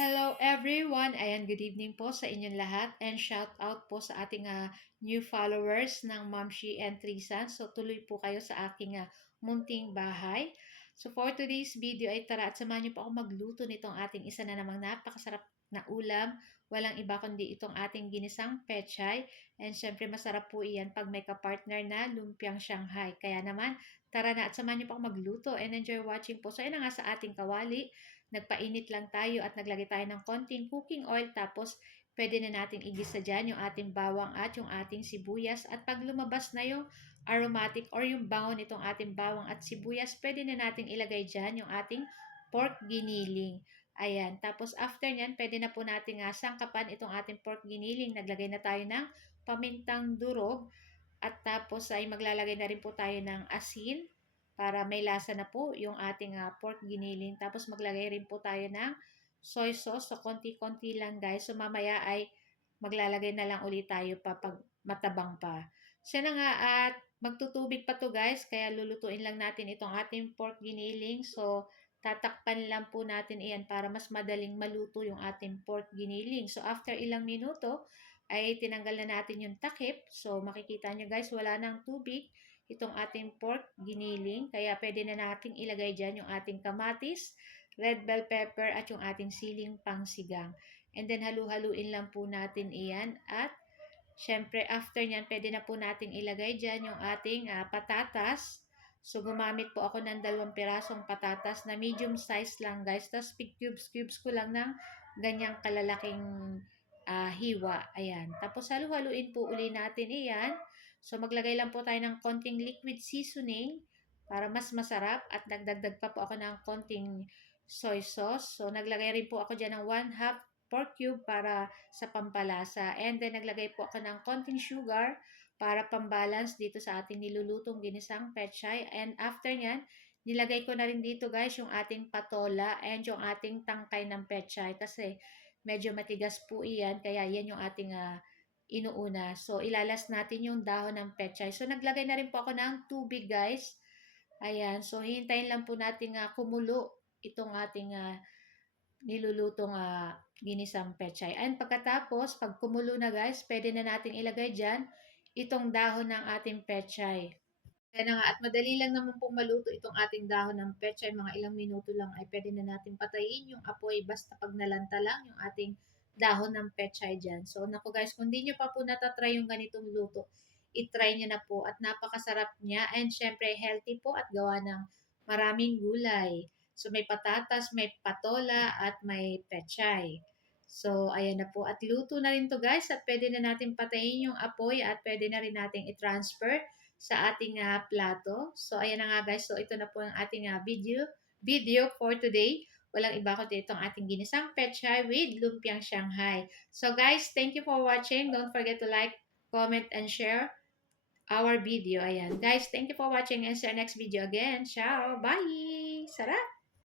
Hello everyone! Ayan, good evening po sa inyong lahat and shout out po sa ating new followers ng Mamshi and Trisan. So tuloy po kayo sa aking munting bahay. So for today's video ay tara at samahan niyo po ako magluto nitong ating isa na namang napakasarap na ulam. Walang iba kundi itong ating ginisang pechay. And syempre masarap po iyan pag may kapartner na lumpiang Shanghai. Kaya naman, tara na at samahan niyo po ako magluto and enjoy watching po. So yun na nga sa ating kawali. Nagpainit lang tayo at naglagay tayo ng konting cooking oil tapos pwede na natin igisa dyan yung ating bawang at yung ating sibuyas at pag lumabas na yung aromatic or yung bango nitong ating bawang at sibuyas, pwede na natin ilagay dyan yung ating pork giniling. Ayan, tapos after nyan, pwede na po natin sangkapan itong ating pork giniling. Naglagay na tayo ng pamintang durog at tapos ay maglalagay na rin po tayo ng asin para may lasa na po yung ating pork giniling. Tapos maglagay rin po tayo ng soy sauce. So, konti-konti lang guys. So, mamaya ay maglalagay na lang ulit tayo pa pag matabang pa. So, na nga at magtutubig pa to guys. Kaya lulutuin lang natin itong ating pork giniling. So, tatakpan lang po natin iyan para mas madaling maluto yung ating pork giniling. So, after ilang minuto, ay tinanggal na natin yung takip. So, makikita nyo guys, wala nang tubig itong ating pork giniling. Kaya pwede na nating ilagay dyan yung ating kamatis, red bell pepper, at yung ating siling pangsigang. And then halu-haluin lang po natin iyan. At syempre after nyan, pwede na po nating ilagay dyan yung ating patatas. So gumamit po ako ng 2 pirasong patatas na medium size lang guys. Tapos cubes ko lang ng ganyang kalalaking hiwa. Ayan. Tapos halu-haluin po uli natin iyan. So, maglagay lang po tayo ng konting liquid seasoning para mas masarap at nagdagdag pa po ako ng konting soy sauce. So, naglagay rin po ako dyan ng 1/2 pork cube para sa pampalasa. And then, naglagay po ako ng konting sugar para pambalance dito sa ating nilulutong ginisang pechay. And after nyan, nilagay ko na rin dito guys yung ating patola and yung ating tangkay ng pechay kasi medyo matigas po iyan. Kaya yan yung ating inuuna. So, ilalas natin yung dahon ng pechay. So, naglagay na rin po ako ng tubig, guys. Ayan. So, hintayin lang po natin kumulo itong ating nilulutong ginisang pechay. And pagkatapos, pag kumulo na, guys, pwede na natin ilagay dyan itong dahon ng ating pechay. Kaya na nga, at madali lang naman pong maluto itong ating dahon ng pechay. Mga ilang minuto lang ay pwede na natin patayin yung apoy basta pag nalanta lang yung ating dahon ng pechay dyan. So, naku guys, kung di nyo pa po natatry yung ganitong luto, itry nyo na po at napakasarap niya and syempre healthy po at gawa ng maraming gulay. So, may patatas, may patola at may pechay. So, ayan na po. At luto na rin to guys at pwede na natin patayin yung apoy at pwede na rin natin i-transfer sa ating plato. So, ayan na nga guys. So, ito na po ang ating video for today. Walang iba kundi itong ating ginisang pechay with lumpiang Shanghai. So guys, thank you for watching. Don't forget to like, comment, and share our video. Ayan. Guys, thank you for watching and see you next video again. Ciao! Bye! Sarap!